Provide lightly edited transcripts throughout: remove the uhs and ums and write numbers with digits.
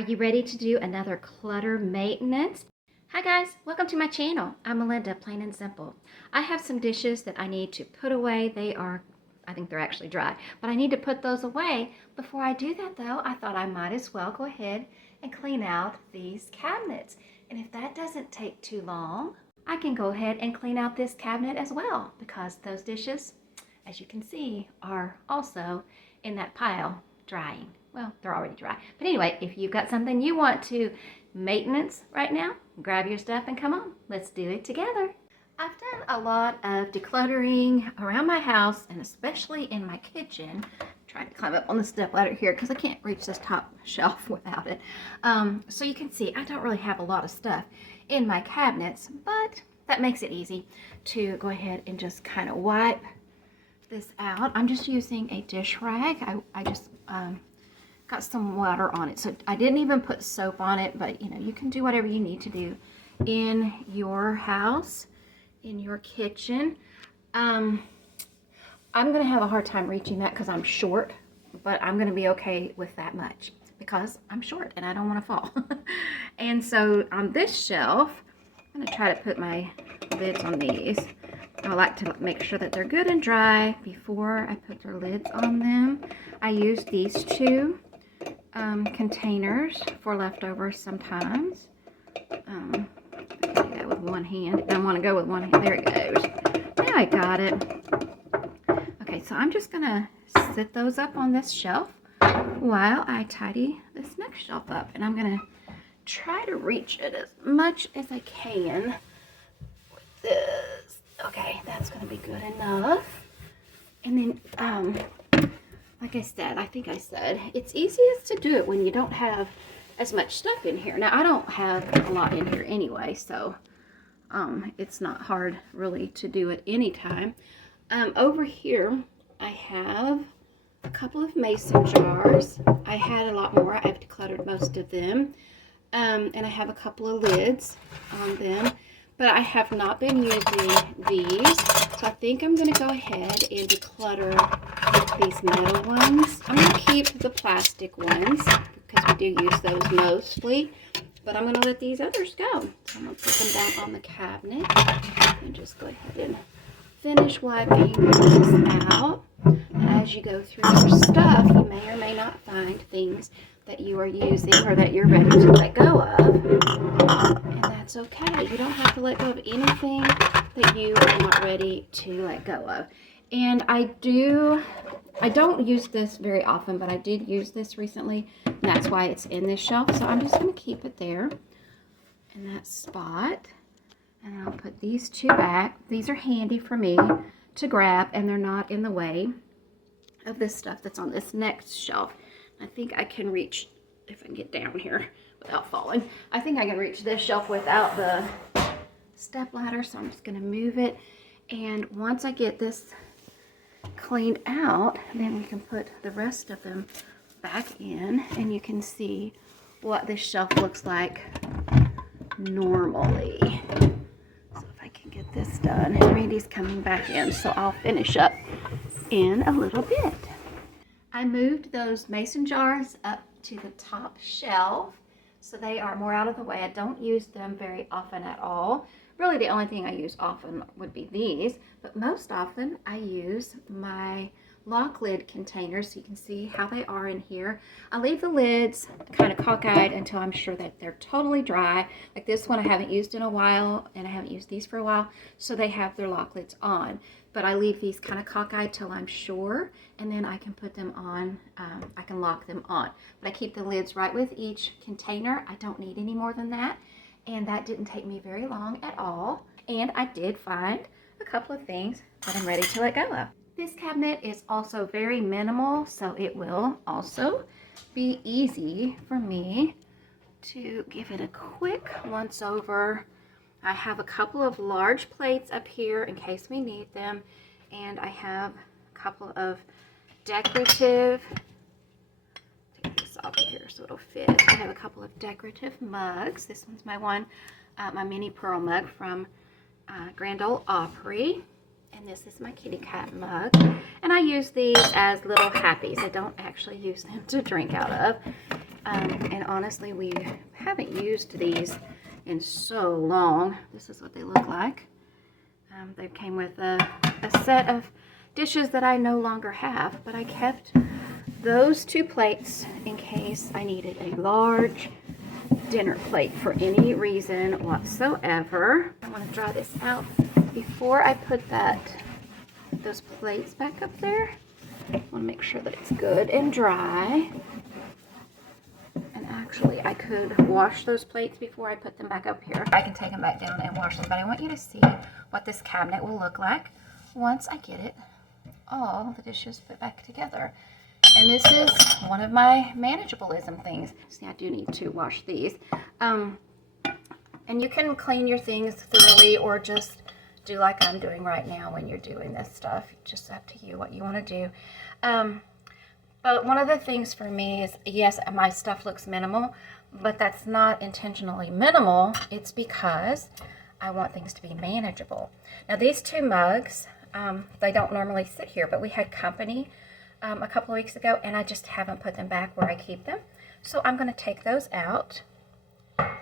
Are you ready to do another clutter maintenance? Hi guys, welcome to my channel. I'm Melinda, plain and simple. I have some dishes that I need to put away. I think they're actually dry, but I need to put those away. Before I do that though, I thought I might as well go ahead and clean out these cabinets. And if that doesn't take too long, I can go ahead and clean out this cabinet as well, because those dishes, as you can see, are also in that pile drying. Well, they're already dry. But anyway, if you've got something you want to maintenance right now, grab your stuff and come on. Let's do it together. I've done a lot of decluttering around my house and especially in my kitchen. I'm trying to climb up on the step ladder here because I can't reach this top shelf without it. So you can see I don't really have a lot of stuff in my cabinets, but that makes it easy to go ahead and just kind of wipe this out. I'm just using a dish rag. I just got some water on it, so I didn't even put soap on it, but you can do whatever you need to do in your house, in your kitchen. I'm gonna have a hard time reaching that because I'm short, but I'm gonna be okay with that much because I'm short and I don't want to fall. And so on this shelf, I'm gonna try to put my lids on these. I like to make sure that they're good and dry before I put their lids on them. I use these two containers for leftovers sometimes. I can do that with one hand. I want to go with one hand. There it goes. Now I got it. Okay, so I'm just gonna sit those up on this shelf while I tidy this next shelf up, and I'm gonna try to reach it as much as I can with this. Okay, that's gonna be good enough. And then like I said, I think I said, it's easiest to do it when you don't have as much stuff in here. Now, I don't have a lot in here anyway, so it's not hard really to do it anytime. Over here, I have a couple of mason jars. I had a lot more. I've decluttered most of them. And I have a couple of lids on them, but I have not been using these. So I think I'm going to go ahead and declutter these metal ones. I'm going to keep the plastic ones because we do use those mostly, but I'm going to let these others go. So I'm going to put them down on the cabinet and just go ahead and finish wiping this out. As you go through your stuff, you may or may not find things that you are using or that you're ready to let go of, and that's okay. You don't have to let go of anything that you are not ready to let go of. And I don't use this very often, but I did use this recently, and that's why it's in this shelf. So I'm just going to keep it there in that spot, and I'll put these two back. These are handy for me to grab, and they're not in the way of this stuff that's on this next shelf. I think I can reach, if I can get down here without falling, I think I can reach this shelf without the step ladder, so I'm just going to move it. And once I get this cleaned out, then we can put the rest of them back in, and you can see what this shelf looks like normally. So if I can get this done, and Randy's coming back in, so I'll finish up in a little bit. I moved those mason jars up to the top shelf so they are more out of the way. I don't use them very often at all. Really, the only thing I use often would be these, but most often I use my lock lid containers, so you can see how they are in here. I leave the lids kind of cockeyed until I'm sure that they're totally dry. Like this one I haven't used in a while, and I haven't used these for a while, so they have their lock lids on. But I leave these kind of cockeyed till I'm sure, and then I can put them on, I can lock them on. But I keep the lids right with each container. I don't need any more than that, and that didn't take me very long at all. And I did find a couple of things that I'm ready to let go of. This cabinet is also very minimal, so it will also be easy for me to give it a quick once over. I have a couple of large plates up here in case we need them, and I have a couple of decorative, take this off here so it'll fit. I have a couple of decorative mugs. This one's my my mini pearl mug from Grand Ole Opry, and this is my kitty cat mug, and I use these as little happies. I don't actually use them to drink out of. And honestly, we haven't used these in so long. This is what they look like. They came with a set of dishes that I no longer have, but I kept those 2 plates in case I needed a large dinner plate for any reason whatsoever. I want to dry this out before I put those plates back up there. I want to make sure that it's good and dry. And actually, I could wash those plates before I put them back up here. I can take them back down and wash them, but I want you to see what this cabinet will look like once I get it all the dishes put back together. And this is one of my manageable-ism things. See, I do need to wash these. And you can clean your things thoroughly or just do like I'm doing right now when you're doing this stuff. Just up to you what you want to do. But one of the things for me is, yes, my stuff looks minimal, but that's not intentionally minimal. It's because I want things to be manageable. Now, these 2 mugs, they don't normally sit here, but we had company a couple of weeks ago, and I just haven't put them back where I keep them. So I'm going to take those out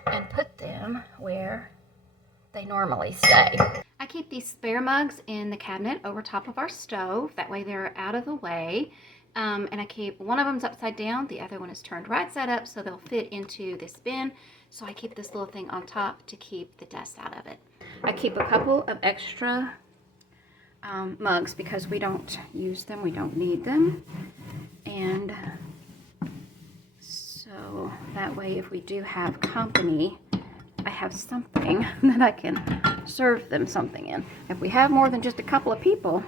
and put them where they normally stay. I keep these spare mugs in the cabinet over top of our stove. That way they're out of the way. And I keep one of them's upside down, the other one is turned right side up, so they'll fit into this bin. So I keep this little thing on top to keep the dust out of it. I keep a couple of extra mugs because we don't use them, we don't need them. And so that way, if we do have company, I have something that I can serve them something in. If we have more than just a couple of people,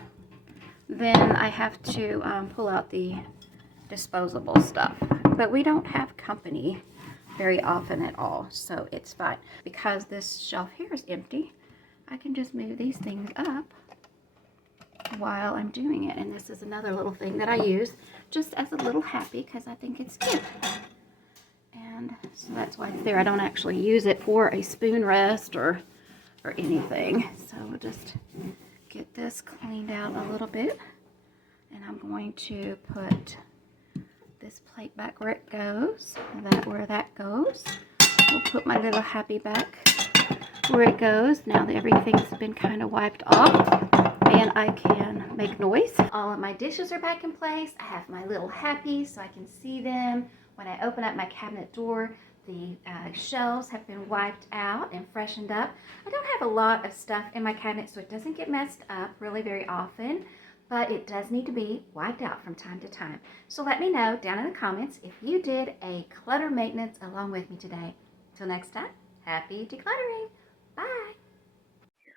then I have to pull out the disposable stuff. But we don't have company very often at all, so it's fine. Because this shelf here is empty, I can just move these things up while I'm doing it. And this is another little thing that I use just as a little happy because I think it's cute. And so that's why it's there. I don't actually use it for a spoon rest or anything. So we'll just get this cleaned out a little bit, and I'm going to put this plate back where it goes, where that goes. We'll put my little happy back where it goes. Now that everything's been kind of wiped off and I can make noise. All of my dishes are back in place. I have my little happy so I can see them. When I open up my cabinet door, the shelves have been wiped out and freshened up. I don't have a lot of stuff in my cabinet, so it doesn't get messed up really very often, but it does need to be wiped out from time to time. So let me know down in the comments if you did a clutter maintenance along with me today. Till next time, happy decluttering. Bye.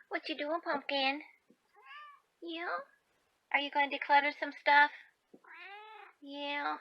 What you doing, Pumpkin? Yeah? Are you going to declutter some stuff? Yeah.